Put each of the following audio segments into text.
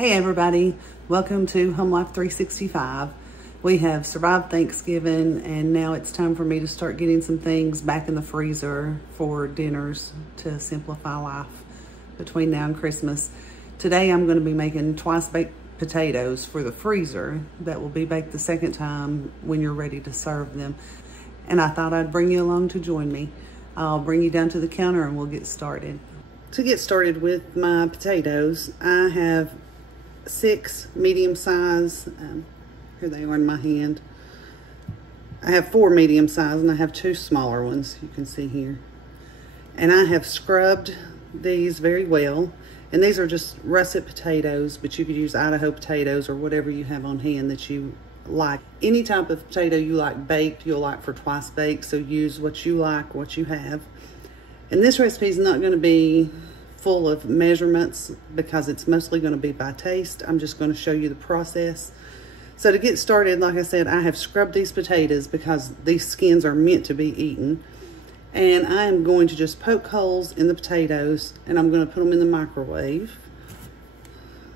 Hey everybody, welcome to Home Life 365. We have survived Thanksgiving and now it's time for me to start getting some things back in the freezer for dinners to simplify life between now and Christmas. Today I'm going to be making twice baked potatoes for the freezer that will be baked the second time when you're ready to serve them. And I thought I'd bring you along to join me. I'll bring you down to the counter and we'll get started. To get started with my potatoes, I have 6 medium size, here they are in my hand. I have 4 medium size and I have 2 smaller ones, you can see here. And I have scrubbed these very well. And these are just russet potatoes, but you could use Idaho potatoes or whatever you have on hand that you like. Any type of potato you like baked, you'll like for twice baked, so use what you like, what you have. And this recipe is not going to be full of measurements because it's mostly going to be by taste. I'm just going to show you the process. So to get started, like I said, I have scrubbed these potatoes because these skins are meant to be eaten. And I am going to just poke holes in the potatoes and I'm going to put them in the microwave.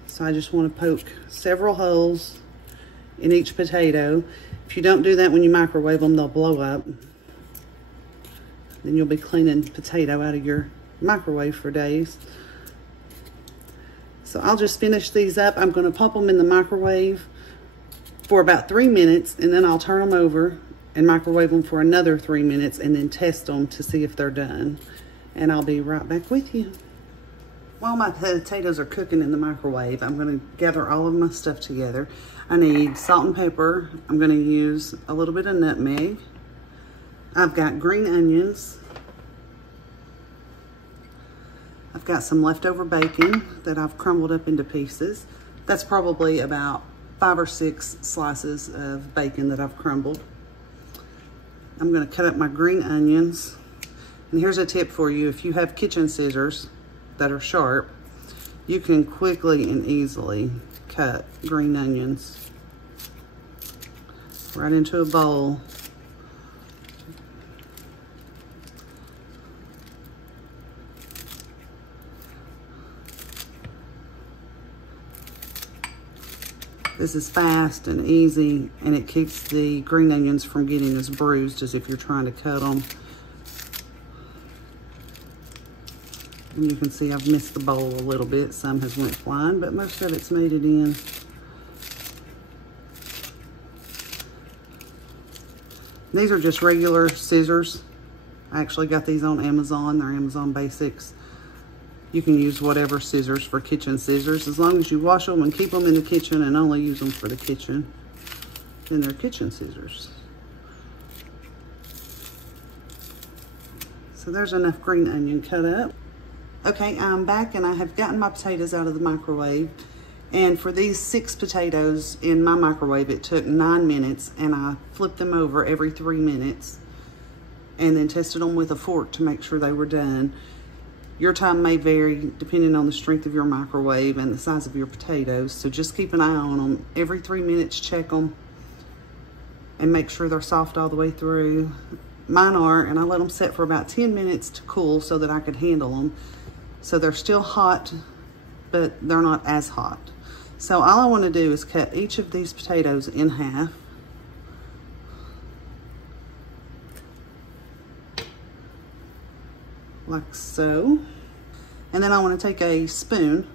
So I just want to poke several holes in each potato. If you don't do that when you microwave them, they'll blow up. Then you'll be cleaning potato out of your microwave for days. So I'll just finish these up. I'm going to pop them in the microwave for about 3 minutes and then I'll turn them over and microwave them for another 3 minutes and then test them to see if they're done. And I'll be right back with you. While my potatoes are cooking in the microwave, I'm going to gather all of my stuff together. I need salt and pepper. I'm going to use a little bit of nutmeg. I've got green onions. I've got some leftover bacon that I've crumbled up into pieces. That's probably about 5 or 6 slices of bacon that I've crumbled. I'm going to cut up my green onions. And here's a tip for you. If you have kitchen scissors that are sharp, you can quickly and easily cut green onions right into a bowl. This is fast and easy, and it keeps the green onions from getting as bruised as if you're trying to cut them. And you can see I've missed the bowl a little bit. Some has went flying, but most of it's made it in. These are just regular scissors. I actually got these on Amazon. They're Amazon Basics. You can use whatever scissors for kitchen scissors. As long as you wash them and keep them in the kitchen and only use them for the kitchen, then they're kitchen scissors. So there's enough green onion cut up. Okay, I'm back and I have gotten my potatoes out of the microwave. And for these 6 potatoes in my microwave, it took 9 minutes and I flipped them over every 3 minutes and then tested them with a fork to make sure they were done. Your time may vary depending on the strength of your microwave and the size of your potatoes. So just keep an eye on them. Every 3 minutes, check them and make sure they're soft all the way through. Mine are, and I let them set for about 10 minutes to cool so that I could handle them. So they're still hot, but they're not as hot. So all I want to do is cut each of these potatoes in half. Like so. And then I want to take a spoon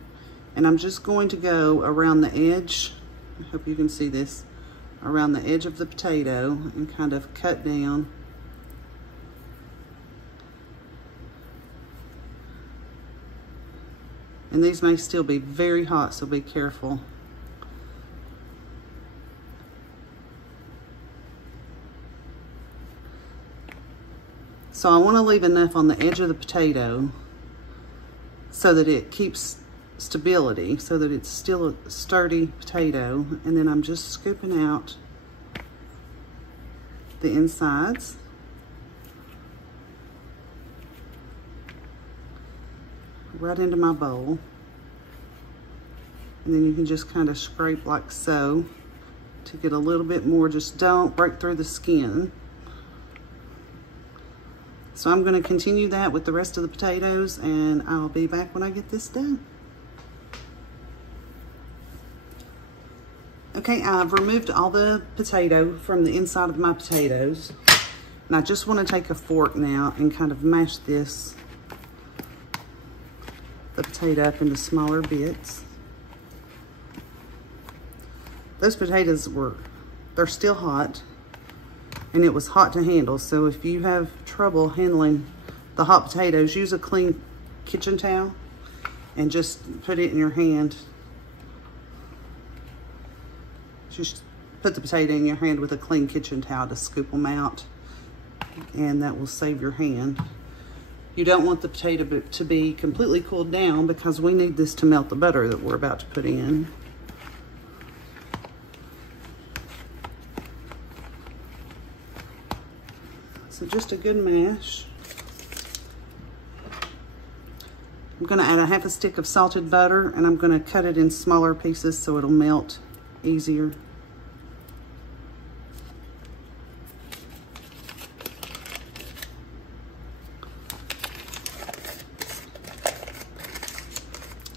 and I'm just going to go around the edge, I hope you can see this, around the edge of the potato and kind of cut down. And these may still be very hot, so be careful. So I want to leave enough on the edge of the potato so that it keeps stability, so that it's still a sturdy potato. And then I'm just scooping out the insides. Right into my bowl. And then you can just kind of scrape like so to get a little bit more. Just don't break through the skin. So I'm going to continue that with the rest of the potatoes, and I'll be back when I get this done. Okay, I've removed all the potato from the inside of my potatoes. And I just want to take a fork now and kind of mash the potato up into smaller bits. Those potatoes they're still hot, and it was hot to handle. So if you have trouble handling the hot potatoes, use a clean kitchen towel and just put it in your hand. Just put the potato in your hand with a clean kitchen towel to scoop them out, and that will save your hand. You don't want the potato to be completely cooled down because we need this to melt the butter that we're about to put in. So just a good mash. I'm gonna add a half a stick of salted butter, and I'm gonna cut it in smaller pieces so it'll melt easier.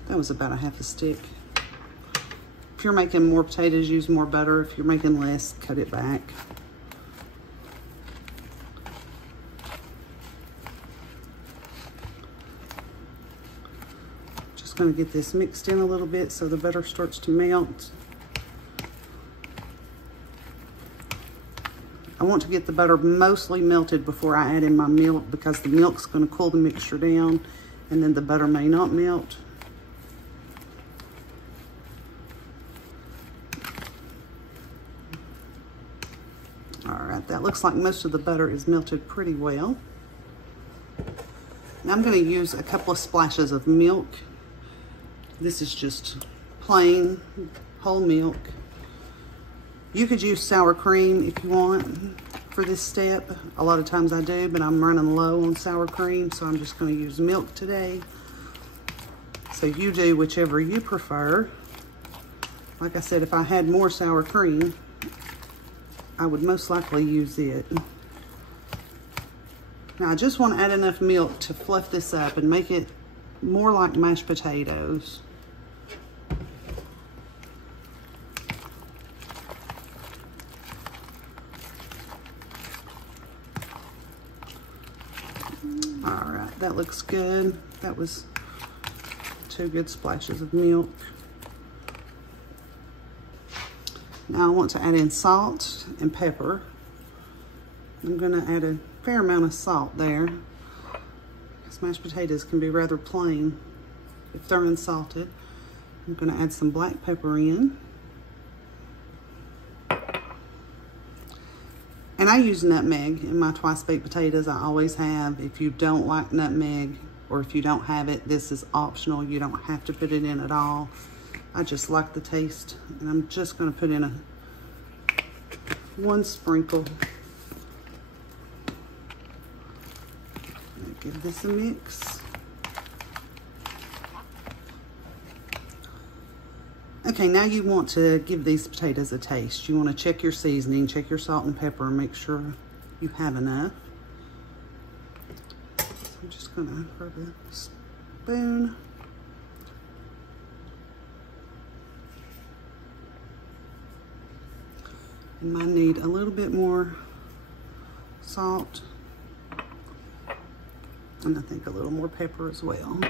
That was about a half a stick. If you're making more potatoes, use more butter. If you're making less, cut it back. Just gonna get this mixed in a little bit so the butter starts to melt. I want to get the butter mostly melted before I add in my milk, because the milk's gonna cool the mixture down and then the butter may not melt. That looks like most of the butter is melted pretty well. Now I'm going to use a couple of splashes of milk. This is just plain whole milk. You could use sour cream if you want for this step. A lot of times I do, but I'm running low on sour cream, so I'm just going to use milk today. So you do whichever you prefer. Like I said, if I had more sour cream, I would most likely use it. Now I just want to add enough milk to fluff this up and make it more like mashed potatoes. All right, that looks good. That was 2 good splashes of milk. Now I want to add in salt and pepper. I'm going to add a fair amount of salt there, because mashed potatoes can be rather plain if they're unsalted. I'm going to add some black pepper in. And I use nutmeg in my twice baked potatoes. I always have. If you don't like nutmeg, or if you don't have it, this is optional. You don't have to put it in at all. I just like the taste, and I'm just going to put in 1 sprinkle. Give this a mix. Okay, now you want to give these potatoes a taste. You want to check your seasoning, check your salt and pepper, and make sure you have enough. So I'm just going to grab a spoon. And I need a little bit more salt, and I think a little more pepper as well.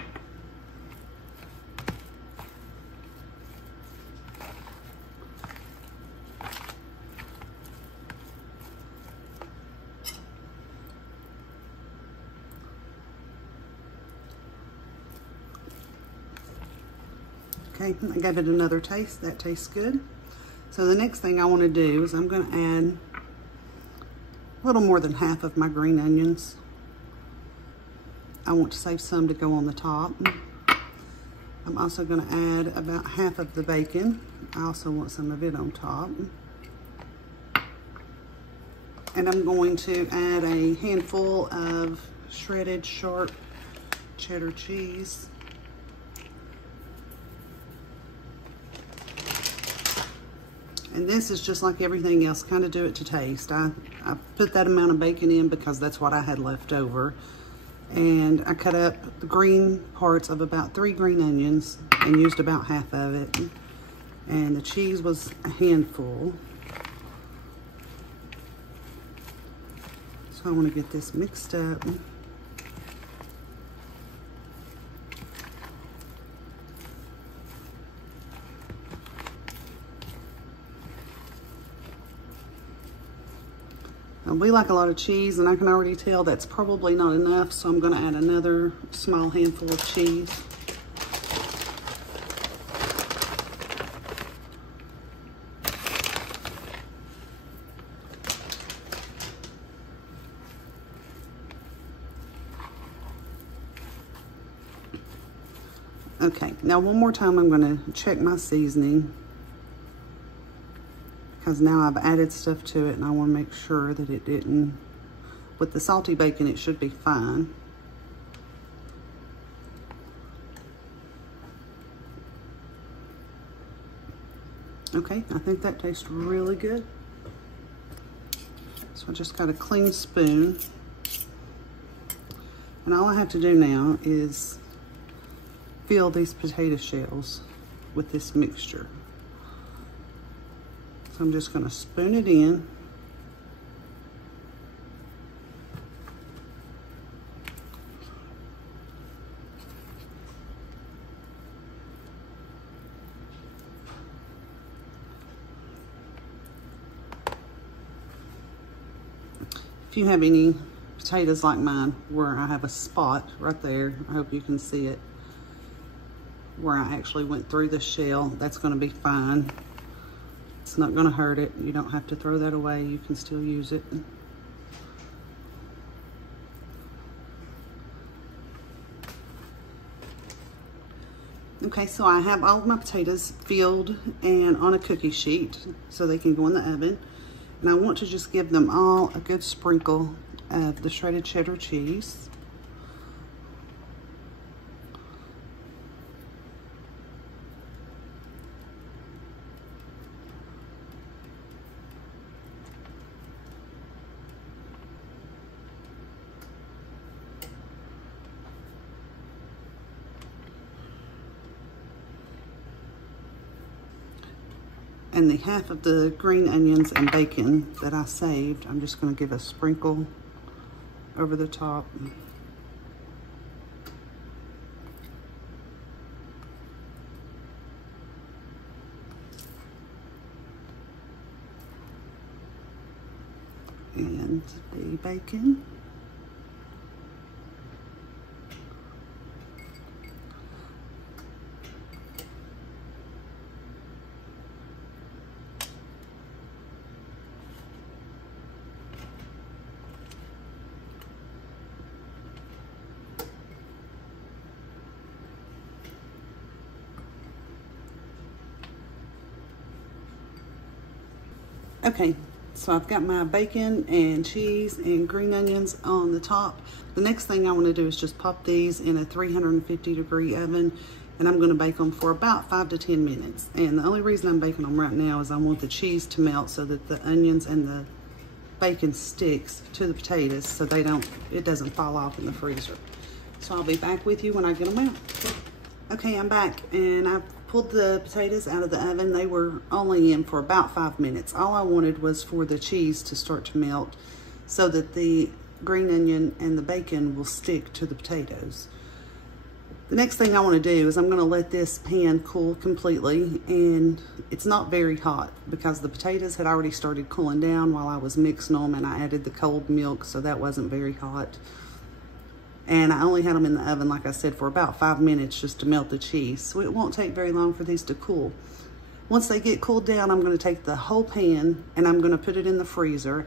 Okay, I gave it another taste. That tastes good. So the next thing I want to do is I'm going to add a little more than half of my green onions. I want to save some to go on the top. I'm also going to add about half of the bacon. I also want some of it on top. And I'm going to add a handful of shredded sharp cheddar cheese. And this is just like everything else, kind of do it to taste. I put that amount of bacon in because that's what I had left over. And I cut up the green parts of about 3 green onions and used about half of it. And the cheese was a handful. So I want to get this mixed up. Now, we like a lot of cheese, and I can already tell that's probably not enough, so I'm going to add another small handful of cheese. Okay, now one more time I'm going to check my seasoning, because now I've added stuff to it and I want to make sure that it didn't, with the salty bacon it should be fine. Okay, I think that tastes really good. So I just got a clean spoon. And all I have to do now is fill these potato shells with this mixture. So I'm just going to spoon it in. If you have any potatoes like mine where I have a spot right there, I hope you can see it, where I actually went through the shell, that's going to be fine. It's not going to hurt it. You don't have to throw that away. You can still use it. Okay, so I have all of my potatoes filled and on a cookie sheet so they can go in the oven. And I want to just give them all a good sprinkle of the shredded cheddar cheese. And the half of the green onions and bacon that I saved, I'm just going to give a sprinkle over the top. And the bacon. Okay, so I've got my bacon and cheese and green onions on the top. The next thing I want to do is just pop these in a 350-degree oven, and I'm going to bake them for about 5 to 10 minutes. And the only reason I'm baking them right now is I want the cheese to melt so that the onions and the bacon sticks to the potatoes so it doesn't fall off in the freezer. So I'll be back with you when I get them out. Okay, I'm back, and I've pulled the potatoes out of the oven. They were only in for about 5 minutes. All I wanted was for the cheese to start to melt so that the green onion and the bacon will stick to the potatoes. The next thing I want to do is I'm going to let this pan cool completely, and it's not very hot because the potatoes had already started cooling down while I was mixing them, and I added the cold milk, so that wasn't very hot. And I only had them in the oven, like I said, for about 5 minutes just to melt the cheese. So it won't take very long for these to cool. Once they get cooled down, I'm going to take the whole pan and I'm going to put it in the freezer.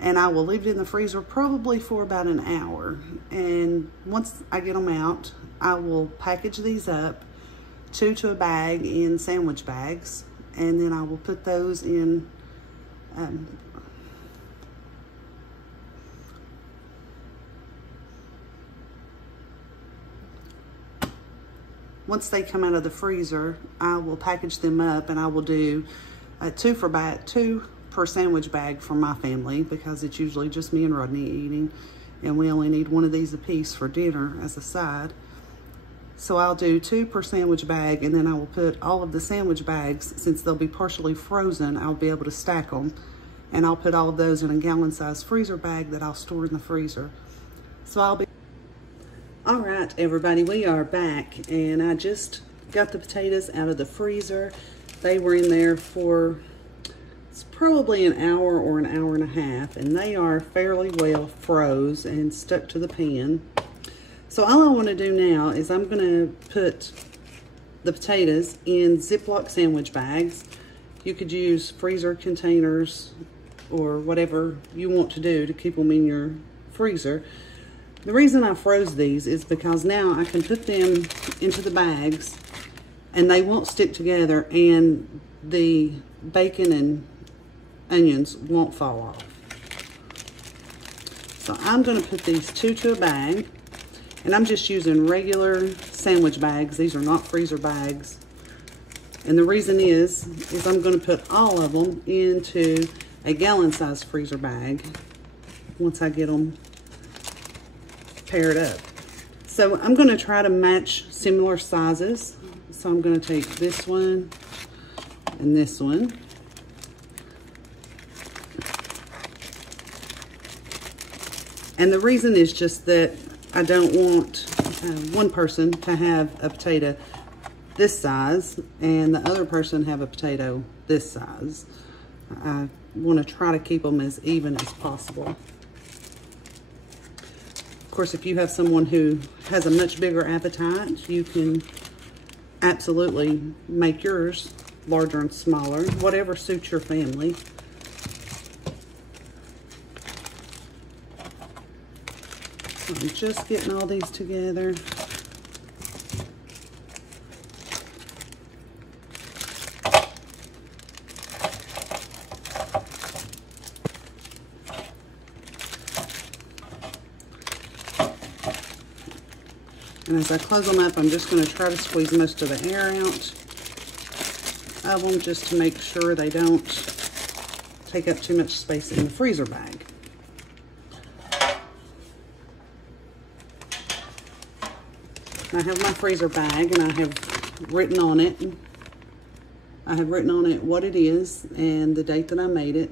And I will leave it in the freezer probably for about an hour. And once I get them out, I will package these up, 2 to a bag in sandwich bags. And then I will put those in once they come out of the freezer, I will package them up, and I will do 2 per sandwich bag for my family because it's usually just me and Rodney eating, and we only need 1 of these a piece for dinner as a side. So I'll do 2 per sandwich bag, and then I will put all of the sandwich bags, since they'll be partially frozen, I'll be able to stack them. And I'll put all of those in a gallon-sized freezer bag that I'll store in the freezer. So I'll be... All right, everybody, we are back, and I just got the potatoes out of the freezer. They were in there for, it's probably an hour or an hour and a half, and they are fairly well froze and stuck to the pan. So all I want to do now is I'm going to put the potatoes in Ziploc sandwich bags. You could use freezer containers or whatever you want to do to keep them in your freezer. The reason I froze these is because now I can put them into the bags and they won't stick together, and the bacon and onions won't fall off. So I'm going to put these 2 to a bag. And I'm just using regular sandwich bags. These are not freezer bags. And the reason is I'm going to put all of them into a gallon-sized freezer bag once I get them paired up. So I'm going to try to match similar sizes. So I'm going to take this one and this one. And the reason is just that I don't want one person to have a potato this size and the other person have a potato this size. I want to try to keep them as even as possible. Of course, if you have someone who has a much bigger appetite, you can absolutely make yours larger and smaller, whatever suits your family. I'm just getting all these together. And as I close them up, I'm just going to try to squeeze most of the air out of them just to make sure they don't take up too much space in the freezer bag. I have my freezer bag, and I have written on it what it is and the date that I made it.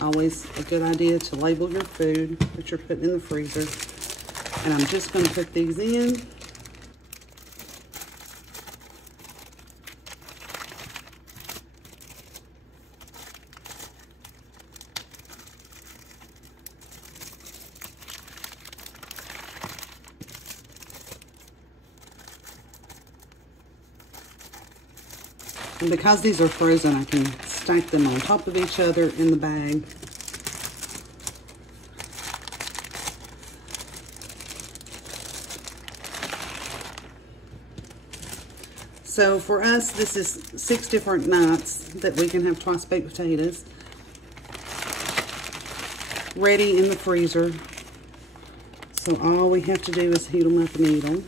Always a good idea to label your food that you're putting in the freezer. And I'm just going to put these in. And because these are frozen, I can stack them on top of each other in the bag. So for us, this is 6 different nights that we can have twice baked potatoes ready in the freezer. So all we have to do is heat them up and eat them.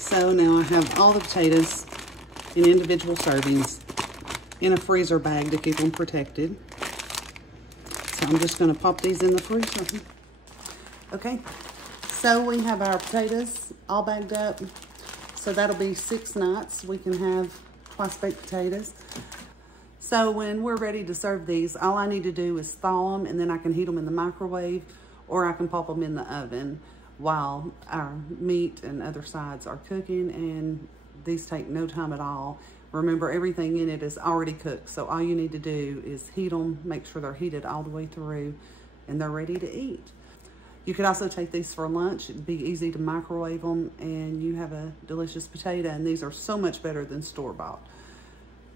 So now I have all the potatoes in individual servings in a freezer bag to keep them protected. So I'm just going to pop these in the freezer. Okay, so we have our potatoes all bagged up. So that'll be 6 nights we can have twice baked potatoes. So when we're ready to serve these, all I need to do is thaw them, and then I can heat them in the microwave, or I can pop them in the oven while our meat and other sides are cooking, and these take no time at all. Remember, everything in it is already cooked, so all you need to do is heat them, make sure they're heated all the way through, and they're ready to eat. You could also take these for lunch. It'd be easy to microwave them, and you have a delicious potato, and these are so much better than store-bought.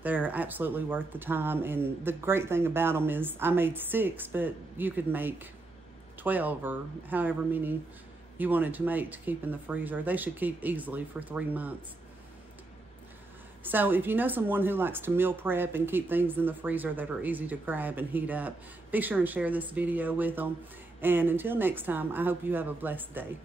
They're absolutely worth the time, and the great thing about them is I made 6, but you could make 12 or however many you wanted to make to keep in the freezer. They should keep easily for 3 months. So if you know someone who likes to meal prep and keep things in the freezer that are easy to grab and heat up, be sure and share this video with them. And until next time, I hope you have a blessed day.